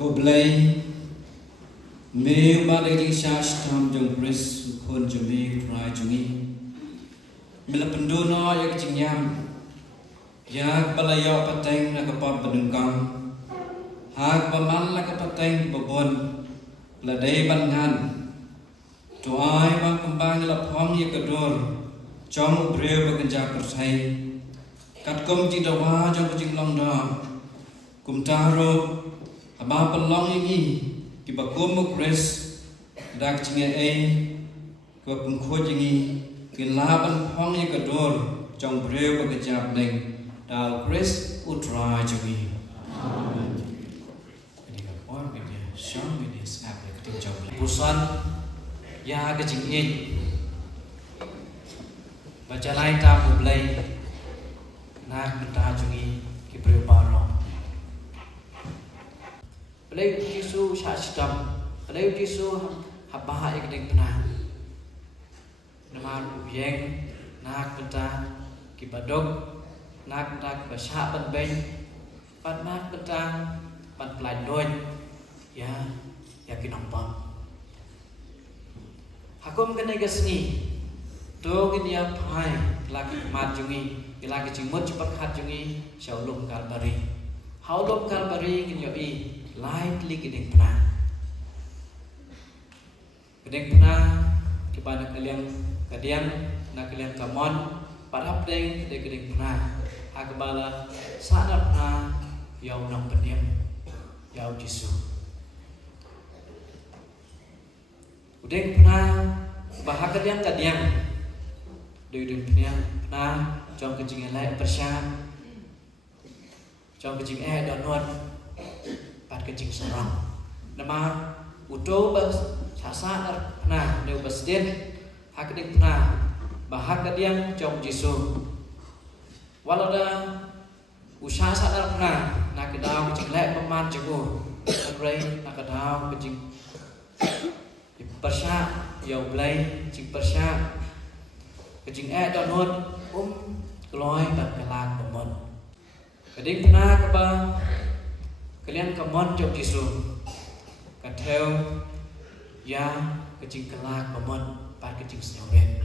Cô blay me ba de jing shash tam jong pris khon jumi try jungi mila pendono yak jing yam yak balayo pateng na kapap benungkang hak baman la kapateng babon la dei bangan to ai bang kembang la phong yak kador trong breu bagenja persai kat kom jing dawa jong jing long da kum taro aba pelong ini ki bakum mukres dak jinge ai ko kum kho jingi ki laban phong ye kador trong breu ba kejap deng dal kres utra jingi amen ini ka por ke dia shang ke dia snap ke tim jom pusan ya ke jing in baca lai ta mu blai nak menta jingi ki breu baro Beliau Yesus syastam, beliau Yesus habah yang kedeng pernah. Nama yang nak bentang kibadok, nak bentang kibasyak benbeng, pan nak bentang pan pelai doin, ya kinompang. Hakum kena kesini, do kena pai lagi mat jungi, lagi cimut cepat khat jungi, syaulum kalbari, haulum kalbari kena i. Lightly gedeng pernah kepada kalian nak kalian kamon parap deng gedeng pernah akbala sadar pernah yau nang pendiam yau jisu udeng pernah bahak kalian pernah jom kejing elai persyaan jom kejing donut pat kecing serang nama udo bas sasa nah deu basden hak dik pernah bahak kadiang jom jisu walau dah usaha sadar pernah nak kedau kecing lek peman jengu agrei nak kedau kecing persya yau blai cing persya kecing donut keloi bat kelak pemon keding pernah kebang kalian kemon jok jisu katheu ya kecing kelak pemon par kecing senyoren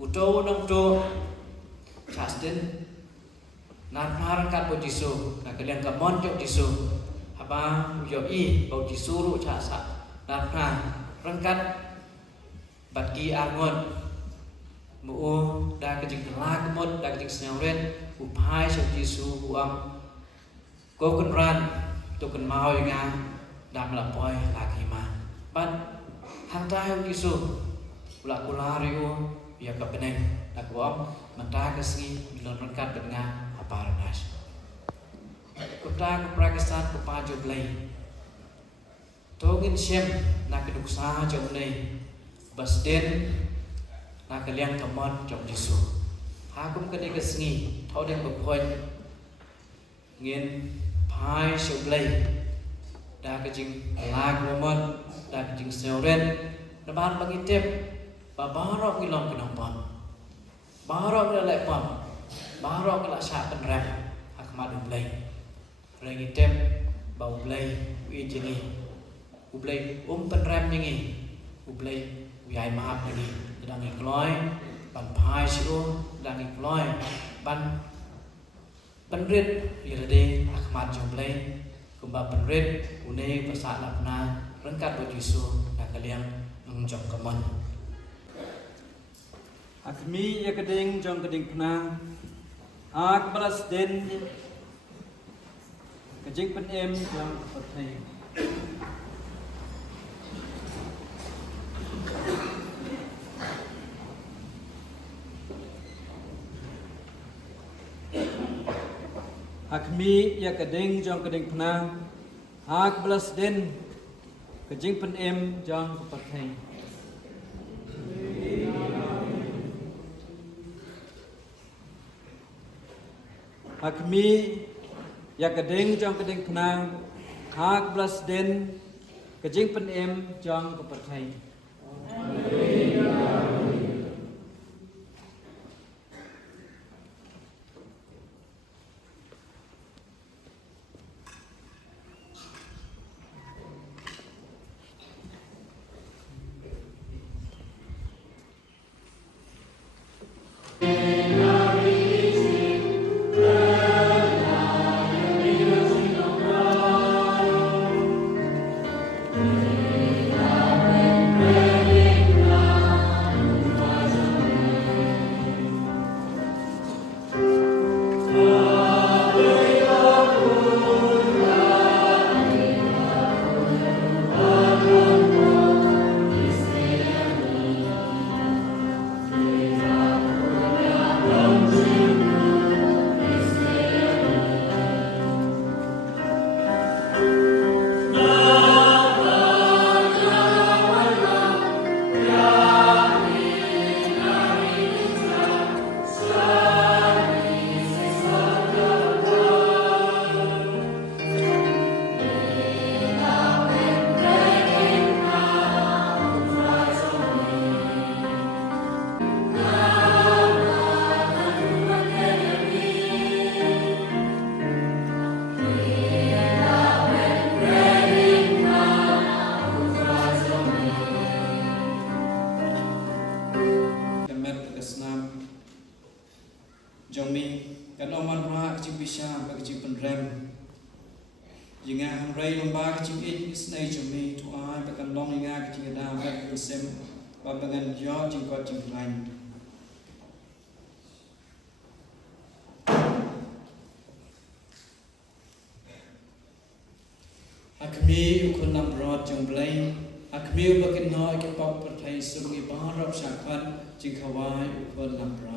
uto nong to chasten nan par kat bo jisu kalian kemon jok jisu apa yo i bo jisu ru cha sa nan pra rengkat bagi angon mu da kecing kelak pemon da kecing senyoren upai jok jisu uang ko kunran tu kan mau yang dam lapoi lagi mah ban hang tai Yesus kula riu ya ka peneng tak wong menta kesini lon rengkat dengan apa ranas kota Pakistan ko paju blai togin shem nak keduksa jom nei basden nak kalian kamon jom Yesus hakum kene kesini thau den bepoi ngin pai seblai dah kecing lag momon dah kecing seuren naban bagi tip babarok ngilong kenompon barok ngelek pom barok ngelak syak penrem akmadu blai rengi tip bau blai wi jeni ublai penrem jengi ublai wiai maaf lagi sedang ikloi ban pai siu sedang ikloi ban penrit yerde akmat jomblai kumba penrit une pasal lapna rengkat bo Yesus nak kalian jom kamon akmi ya keding jom keding pna ak balas den kejing penem jom pathai Akmi ya keding jong keding pna hak belas den kejing penem jong kepathai Akmi ya keding jong keding pna hak belas den kejing penem jong kepathai Jinga hangrai lomba kecing isnai jumi tuai bahkan long jinga kecing ada back isem babangan yo jingkot jinglain. Akmi ukun nambrot jumblai akmi ubakin no ikipap pertai sungi barab syakwan jingkawai ukun nambrot.